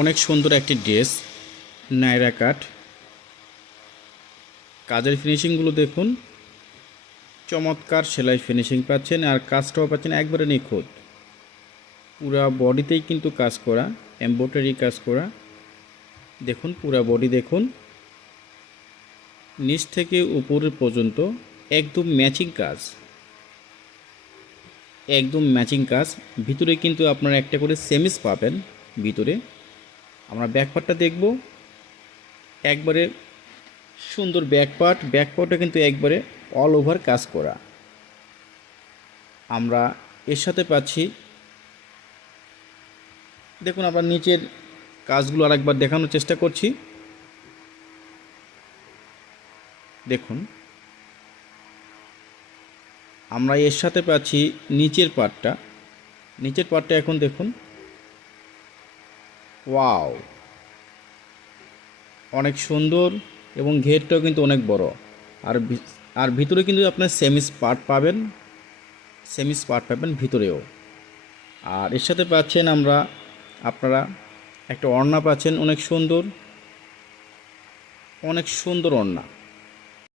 অনেক সুন্দর একটি ড্রেস, নায়রা কাট। কাজের ফিনিশিংগুলো দেখুন, চমৎকার সেলাই ফিনিশিং পাচ্ছেন, আর কাজটাও পাচ্ছেন একবারে নিখুঁত। পুরা বডিতেই কিন্তু কাজ করা, এমব্রয়ডারি কাজ করা। দেখুন পুরা বডি দেখুন, নিচ থেকে উপরের পর্যন্ত একদম ম্যাচিং কাজ, একদম ম্যাচিং কাজ। ভিতরে কিন্তু আপনারা একটা করে সেমিস পাবেন। ভিতরে আমরা ব্যাকপার্টটা দেখব, একবারে সুন্দর ব্যাকপার্ট। ব্যাকপার্টটা কিন্তু একবারে অল ওভার কাজ করা। আমরা এর সাথে পাচ্ছি, দেখুন আমরা নিচের কাজগুলো আরেকবার দেখানোর চেষ্টা করছি। দেখুন আমরা এর সাথে পাচ্ছি নিচের পার্টটা। নিচের পার্টটা এখন দেখুন, ওয়াও, অনেক সুন্দর, এবং ঘেরটাও কিন্তু অনেক বড়। আর আর ভিতরে কিন্তু আপনার সেমিস পার্ট পাবেন, সেমিস পার্ট পাবেন ভিতরেও। আর এর সাথে পাচ্ছেন আপনারা একটা ওড়না পাচ্ছেন, অনেক সুন্দর, অনেক সুন্দর ওড়না।